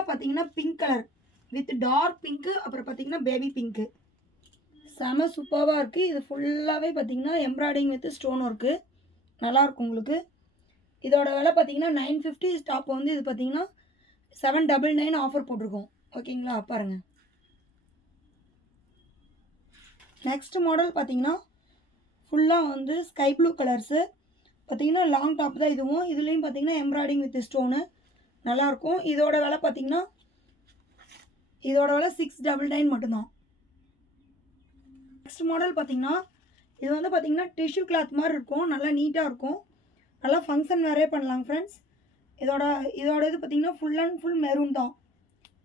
ஃபுல்லாக பார்த்தீங்கன்னா pink colour with dark pink, அப்புறம் பார்த்தீங்கன்னா பேபி பிங்க்கு. செம சூப்பராக இருக்குது. இது ஃபுல்லாகவே பார்த்தீங்கன்னா எம்ப்ராய்டிங் வித் ஸ்டோன் ஒர்க்கு நல்லாயிருக்கும் உங்களுக்கு. இதோட விலை பார்த்தீங்கன்னா 950. ஸ்டாப் வந்து இது பார்த்தீங்கன்னா 799 ஆஃபர் போட்டிருக்கோம். ஓகேங்களா, பாருங்கள். நெக்ஸ்ட் மாடல் பார்த்தீங்கன்னா ஃபுல்லாக வந்து ஸ்கை ப்ளூ கலர்ஸு. பார்த்தீங்கன்னா லாங் டாப் தான் இதுவும். இதுலேயும் பார்த்தீங்கன்னா எம்ப்ராய்டிங் வித் ஸ்டோனு நல்லாயிருக்கும். இதோட விலை பார்த்தீங்கன்னா இதோட விலை 699 மட்டும்தான். நெக்ஸ்ட் மாடல் பார்த்தீங்கன்னா இது வந்து பார்த்தீங்கன்னா டிஷ்யூ கிளாத் மாதிரி இருக்கும். நல்லா நீட்டாக இருக்கும். நல்லா ஃபங்க்ஷன் வேறே பண்ணலாங்க ஃப்ரெண்ட்ஸ். இதோட இது பார்த்தீங்கன்னா ஃபுல் அண்ட் ஃபுல் மெரூன் தான்.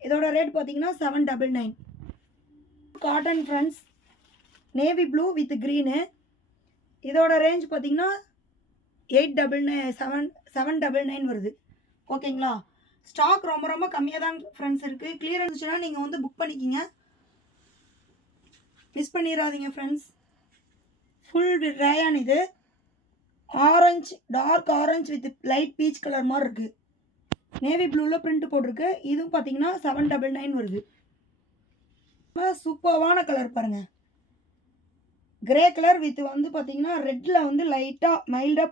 இதோட ரேட் பார்த்தீங்கன்னா 799. Cotton friends, navy blue with green. இதோட ரேஞ்ச் பார்த்தீங்கன்னா 799 வருது. ஓகேங்களா, ஸ்டாக் ரொம்ப ரொம்ப கம்மியாக தான் ஃப்ரெண்ட்ஸ் இருக்குது. கிளியர் இருந்துச்சுன்னா நீங்கள் வந்து புக் பண்ணிக்கிங்க, மிஸ் பண்ணிடாதீங்க ஃப்ரெண்ட்ஸ். Full rayon. இது orange, dark orange with light peach colour மாதிரி இருக்குது. நேவி ப்ளூவில் பிரிண்ட் போட்டிருக்கு. இதுவும் பார்த்தீங்கன்னா 799 வருது. சூப்பர்வான கலர் பாருங்கள். கிரே கலர் வித் வந்து பார்த்தீங்கன்னா ரெட்டில் வந்து லைட்டாக மைல்டாக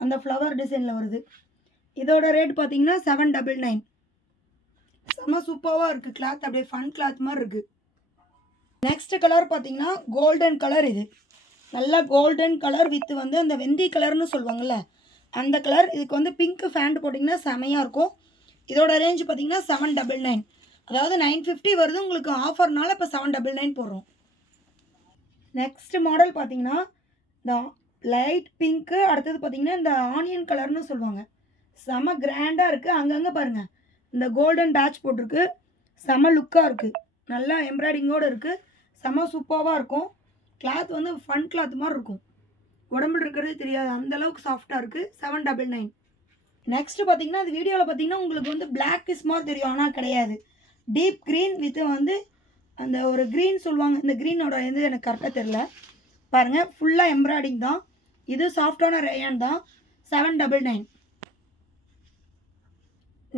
அந்த ஃப்ளவர் டிசைனில் வருது. இதோட ரேட் பார்த்தீங்கன்னா 799. செம்ம சூப்பராக இருக்குது. கிளாத் அப்படியே ஃபன் கிளாத் மாதிரி இருக்குது. நெக்ஸ்ட் கலர் பார்த்தீங்கன்னா கோல்டன் கலர். இது நல்லா கோல்டன் கலர் வித் வந்து அந்த வெந்தி கலர்னு சொல்லுவாங்கள்ல அந்த கலர். இதுக்கு வந்து பிங்க் ஃபேண்ட் போட்டிங்கன்னா செமையாக இருக்கும். இதோட ரேஞ்ச் பார்த்தீங்கன்னா 799. அதாவது 950 வருது. உங்களுக்கு ஆஃபர்னால இப்போ 799 போடுறோம். நெக்ஸ்ட் மாடல் பார்த்தீங்கன்னா இந்த லைட் பிங்க்கு, அடுத்தது பார்த்தீங்கன்னா இந்த ஆனியன் கலர்னு சொல்லுவாங்க. செம கிராண்டாக இருக்குது. அங்கங்கே பாருங்கள் இந்த கோல்டன் பேட்ச் போட்டிருக்கு. செம லுக்காக இருக்குது. நல்லா எம்ப்ராய்டிங்கோடு இருக்குது. செம சூப்பராக இருக்கும். கிளாத் வந்து ஃபன் கிளாத் மாதிரி இருக்கும். உடம்புல இருக்கிறதே தெரியாது, அந்தளவுக்கு சாஃப்டாக இருக்குது. 799. நெக்ஸ்ட்டு பார்த்தீங்கன்னா அது வீடியோவில் பார்த்தீங்கன்னா உங்களுக்கு வந்து பிளாக் கிஸ் மாதிரி தெரியும், ஆனால் கிடையாது. டீப் க்ரீன் வித் வந்து அந்த ஒரு க்ரீன் சொல்லுவாங்க. இந்த க்ரீனோட இது எனக்கு கரெக்டாக தெரில. பாருங்கள், ஃபுல்லாக எம்ப்ராய்டிங் தான். இது சாஃப்டான ரேயான் தான். 799.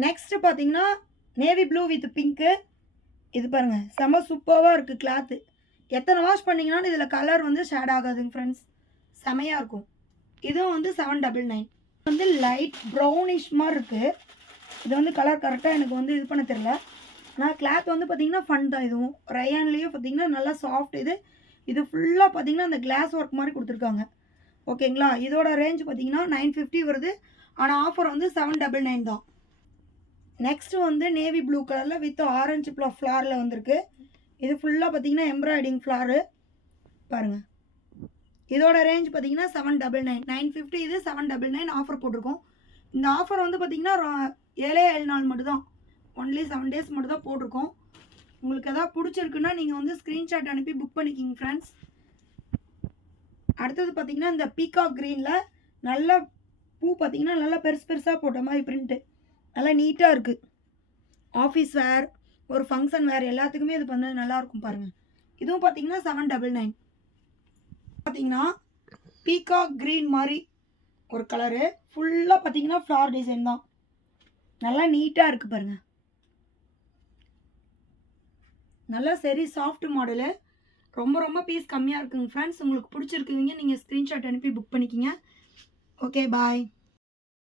நெக்ஸ்ட்டு பார்த்தீங்கன்னா நேவி ப்ளூ வித் பிங்க்கு. இது பாருங்கள், செம்ம சூப்பராக இருக்குது கிளாத்து. எத்தனை வாஷ் பண்ணிங்கனாலும் இதில் கலர் வந்து ஷேட் ஆகாதுங்க ஃப்ரெண்ட்ஸ். செமையாக இருக்கும். இதுவும் வந்து 799. வந்து லைட் ப்ரௌனிஷ் மாதிரி இருக்குது. இது வந்து கலர் கரெக்டாக எனக்கு வந்து இது பண்ண தெரில. ஆனால் கிளாத் வந்து பார்த்திங்கன்னா ஃபன் தான். இதுவும் ரயான்லேயே பார்த்திங்கன்னா நல்லா சாஃப்ட். இது ஃபுல்லாக பார்த்திங்கன்னா அந்த கிளாஸ் ஒர்க் மாதிரி கொடுத்துருக்காங்க. ஓகேங்களா, இதோட ரேஞ்ச் பார்த்திங்கன்னா 950 வருது. ஆனால் ஆஃபர் வந்து 799 தான். நெக்ஸ்ட்டு வந்து நேவி ப்ளூ கலரில் வித் ஆரஞ்சு ஃப்ளாரில் வந்திருக்கு. இது ஃபுல்லாக பார்த்தீங்கன்னா எம்ப்ராய்டிங் ஃப்ளாரு பாருங்கள். இதோட ரேஞ்ச் பார்த்தீங்கன்னா 799. 950 இது 799 ஆஃபர் போட்டிருக்கோம். இந்த ஆஃபர் வந்து பார்த்தீங்கன்னா 7 நாள் மட்டும்தான். ஒன்லி 7 டேஸ் மட்டும் தான் போட்டிருக்கோம். உங்களுக்கு எதாவது பிடிச்சிருக்குன்னா நீங்கள் வந்து ஸ்க்ரீன்ஷாட் அனுப்பி புக் பண்ணிக்கிங்க ஃப்ரெண்ட்ஸ். அடுத்தது பார்த்தீங்கன்னா இந்த பீகாக் க்ரீனில் நல்ல பூ பார்த்தீங்கன்னா நல்லா பெருசாக போட்ட மாதிரி பிரிண்ட்டு நல்லா நீட்டாக இருக்குது. ஆஃபீஸ் வேர், ஒரு ஃபங்க்ஷன் வேர் எல்லாத்துக்குமே இது பண்ண நல்லாயிருக்கும் பாருங்கள். இதுவும் பார்த்தீங்கன்னா 799. பார்த்தீங்கன்னா பீகாக் க்ரீன் மாதிரி ஒரு கலரு. ஃபுல்லாக பார்த்தீங்கன்னா ஃப்ளார் டிசைன் தான். நல்லா நீட்டாக இருக்குது பாருங்கள். நல்லா சரி சாஃப்ட் மாடலு. ரொம்ப ரொம்ப பீஸ் கம்மியாக இருக்குங்க ஃப்ரெண்ட்ஸ். உங்களுக்கு பிடிச்சிருக்குவீங்க நீங்கள் ஸ்க்ரீன்ஷாட் அனுப்பி புக் பண்ணிக்கிங்க. ஓகே, பாய்.